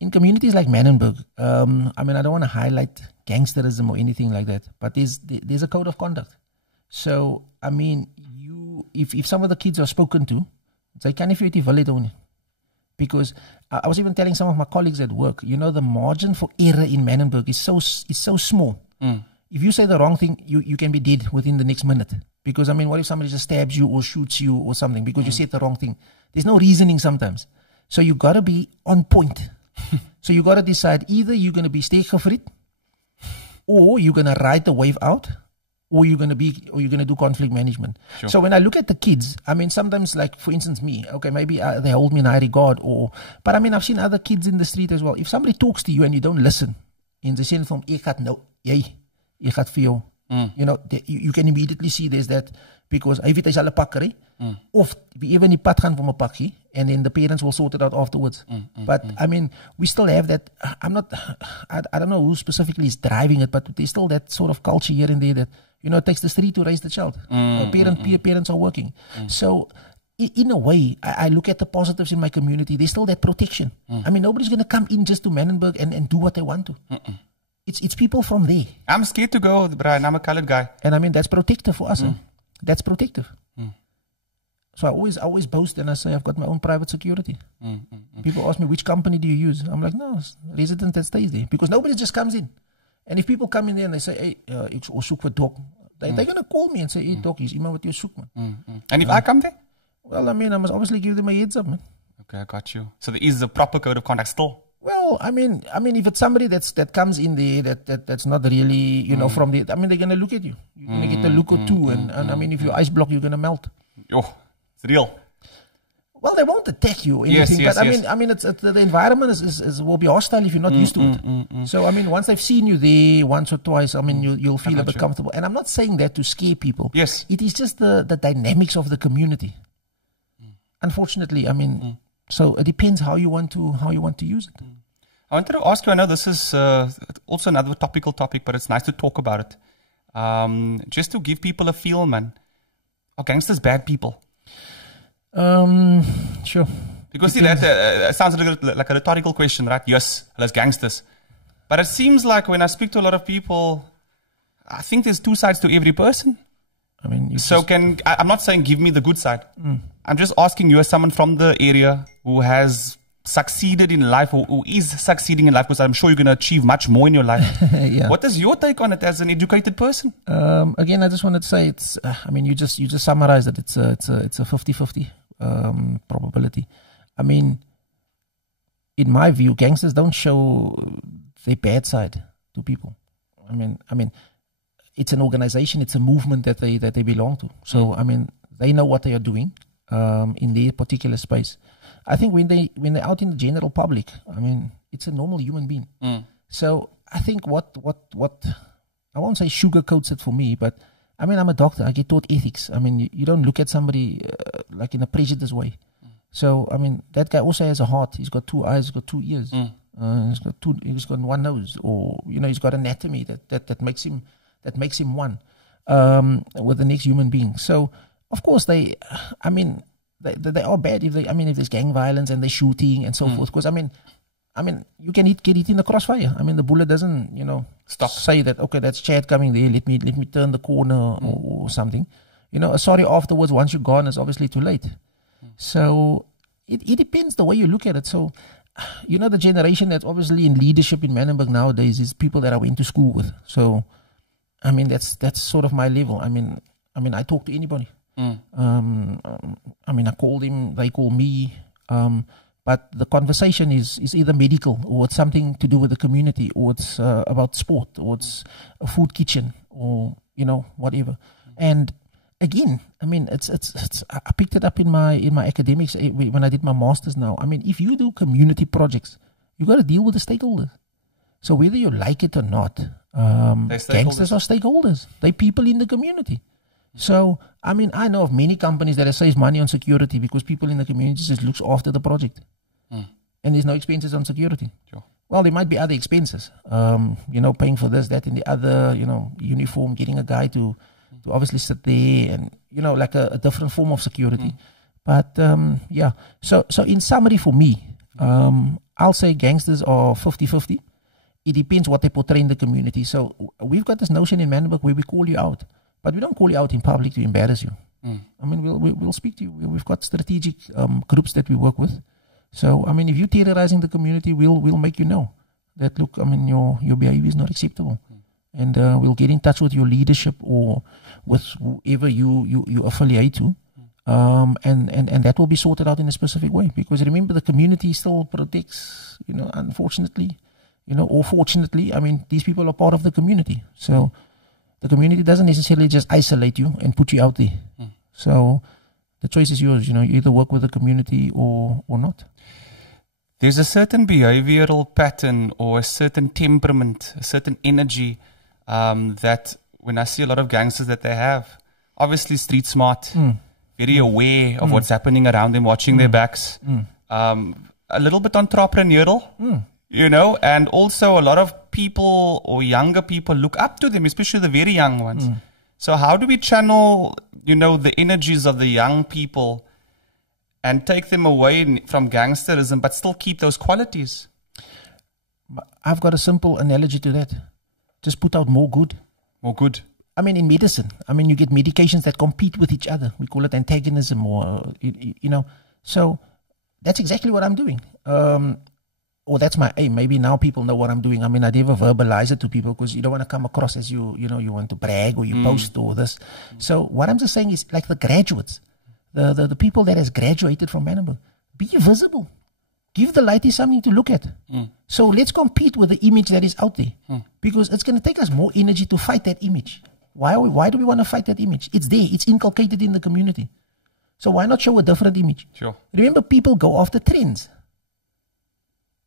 in communities like Manenberg, I mean, I don't want to highlight gangsterism or anything like that, but there's a code of conduct. So, I mean, if some of the kids are spoken to, they can't if you valid on it. Because I was even telling some of my colleagues at work, the margin for error in Manenberg is so small. If you say the wrong thing, you can be dead within the next minute. Because, I mean, what if somebody just stabs you or shoots you or something because you said the wrong thing? There's no reasoning sometimes. So you got to be on point. So you got to decide either you're going to be steekgevriet or you're going to ride the wave out or you're going to do conflict management. Sure. So when I look at the kids, I mean, sometimes, like, for instance, me, okay, maybe they hold me in high regard but I mean, I've seen other kids in the street as well. If somebody talks to you and you don't listen, in the sense from, ek gaat nou, jy gaat vir jou. You can immediately see there's that, because hy weet hy's al 'n pakkery, of even die pad gaan van 'n pakkie, and then the parents will sort it out afterwards. But I mean, we still have that. I don't know who specifically is driving it, but there's still that sort of culture here and there that it takes the street to raise the child. Parents are working. So in a way, I look at the positives in my community. There's still that protection. I mean, nobody's going to come in just to Manenberg and do what they want to. It's people from there. I'm scared to go, Brian. I'm a colored guy. And I mean, that's protective for us. That's protective. So I always boast and I say, I've got my own private security. People ask me, which company do you use? I'm like, no, resident that stays there. Because nobody just comes in. And if people come in there and they say, hey, ek soek vir Doc, they're going to call me and say, hey, Doc, is iemand wat jy soek, man. And if I come there? Well, I mean, I must obviously give them a heads up, man. Okay, I got you. So there is a proper code of conduct still? Well, I mean, if it's somebody that comes in there that's not really, from there, I mean, they're gonna look at you. You're gonna get a look or two, and I mean, if you ice block, you're gonna melt. Oh, it's real. Well, they won't attack you or anything, but I mean, it's the environment will be hostile if you're not used to it. So I mean, once they've seen you there once or twice, I mean, you'll feel a bit comfortable. And I'm not saying that to scare people. Yes, it is just the dynamics of the community. Unfortunately, I mean. So it depends how you want to use it. I wanted to ask you, I know this is also another topical topic, but it's nice to talk about it. Just to give people a feel, man. Are gangsters bad people? Sure. Because see, that sounds like a rhetorical question, right? Yes, there's gangsters. But it seems like when I speak to a lot of people, I think there's two sides to every person. I mean, I'm not saying give me the good side. I'm just asking you as someone from the area who has succeeded in life, or who is succeeding in life, because I'm sure you're going to achieve much more in your life. Yeah. What is your take on it as an educated person? Again, I just wanted to say it's. I mean, you just summarized it. It's a 50-50 probability. I mean, in my view, gangsters don't show their bad side to people. I mean, it's an organization, it's a movement that they belong to. So I mean, they know what they are doing in their particular space. I think when they're out in the general public, I mean, it's a normal human being. So I think what I won't say sugarcoats it for me, but I mean, I'm a doctor. I get taught ethics. I mean, you don't look at somebody like in a prejudiced way. So I mean, that guy also has a heart. He's got 2 eyes. He's got 2 ears. He's got 1 nose, or he's got anatomy that makes him one with the next human being. So of course they are bad if there's gang violence and they're shooting and so forth. Because I mean, you can get hit in the crossfire. I mean, the bullet doesn't, stop. Say that, okay, that's Chad coming there. Let me turn the corner or something. Sorry afterwards. Once you're gone, it's obviously too late. So it depends the way you look at it. So, the generation that's obviously in leadership in Manenberg nowadays is people that I went to school with. So, I mean, that's sort of my level. I mean, I talk to anybody. I mean, I call them, they call me. But the conversation is either medical, or it's something to do with the community, or it's about sport, or it's a food kitchen, or whatever. And again, I mean, it's I picked it up in my academics when I did my masters. Now, I mean, if you do community projects, you got to deal with the stakeholders. So whether you like it or not, gangsters are stakeholders. They're people in the community. So, I mean, I know of many companies that have saved money on security because people in the community just looks after the project. And there's no expenses on security. Sure. Well, there might be other expenses, paying for this, that, and the other, uniform, getting a guy to obviously sit there and, like a different form of security. But, yeah. So in summary for me, I'll say gangsters are 50-50. It depends what they portray in the community. So we've got this notion in Manenberg where we call you out, but we don't call you out in public to embarrass you. I mean, we'll speak to you. We've got strategic groups that we work with. So, I mean, if you're terrorizing the community, we'll make you know that, look, I mean, your behavior is not acceptable. And we'll get in touch with your leadership or with whoever you affiliate to. And that will be sorted out in a specific way. Because remember, the community still protects, unfortunately, or fortunately, I mean, these people are part of the community. So the community doesn't necessarily just isolate you and put you out there. So the choice is yours. You either work with the community or not. There's a certain behavioral pattern or a certain temperament, a certain energy that when I see a lot of gangsters that they have, obviously street smart, very aware of what's happening around them, watching their backs, a little bit entrepreneurial, and also a lot of people or younger people look up to them, especially the very young ones. So how do we channel, the energies of the young people and take them away from gangsterism, but still keep those qualities? I've got a simple analogy to that. Just put out more good. More good. I mean, in medicine, you get medications that compete with each other. We call it antagonism or, So that's exactly what I'm doing. Or that's my aim. Maybe now people know what I'm doing. I mean, I never verbalize it to people because you don't want to come across as you want to brag or you post or this. So what I'm just saying is like the graduates, the people that has graduated from Manenberg, be visible. Give the lighties something to look at. So let's compete with the image that is out there because it's going to take us more energy to fight that image. Why do we want to fight that image? It's there. It's inculcated in the community. So why not show a different image? Sure. Remember, people go after trends.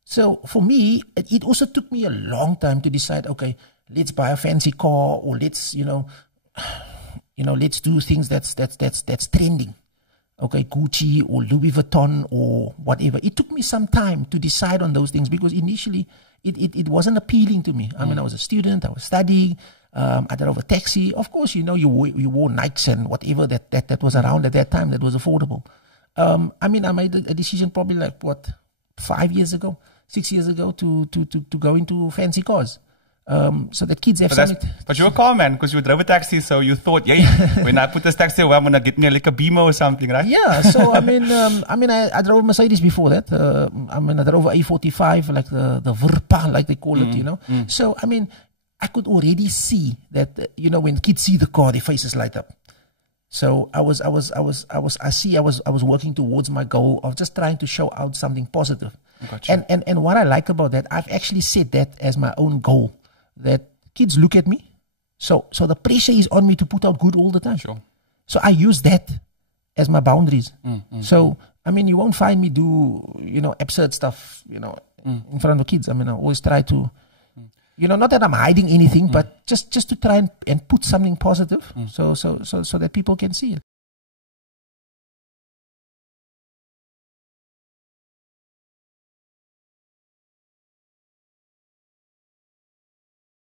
So for me, it also took me a long time to decide, okay, let's buy a fancy car or let's, let's do things that's trending. Okay, Gucci or Louis Vuitton or whatever. It took me some time to decide on those things because initially it wasn't appealing to me. I mean, I was a student, I was studying, I drove a taxi. Of course, you wore Nikes and whatever that was around at that time that was affordable. I made a decision probably 6 years ago to go into fancy cars. So that kids have something. But you're a car man because you drove a taxi, so you thought, when I put this taxi away, I'm gonna get me like a Beamer or something, right? Yeah. So I drove a Mercedes before that. I drove a A45, like the Verpa, like they call it, So I could already see that when kids see the car, their faces light up. So I was working towards my goal of just trying to show out something positive. Gotcha. And what I like about that, I've actually set that as my own goal, that kids look at me. So the pressure is on me to put out good all the time. Sure. So I use that as my boundaries. So, you won't find me do, absurd stuff, in front of kids. I always try to, not that I'm hiding anything, but just to try and put something positive so that people can see it.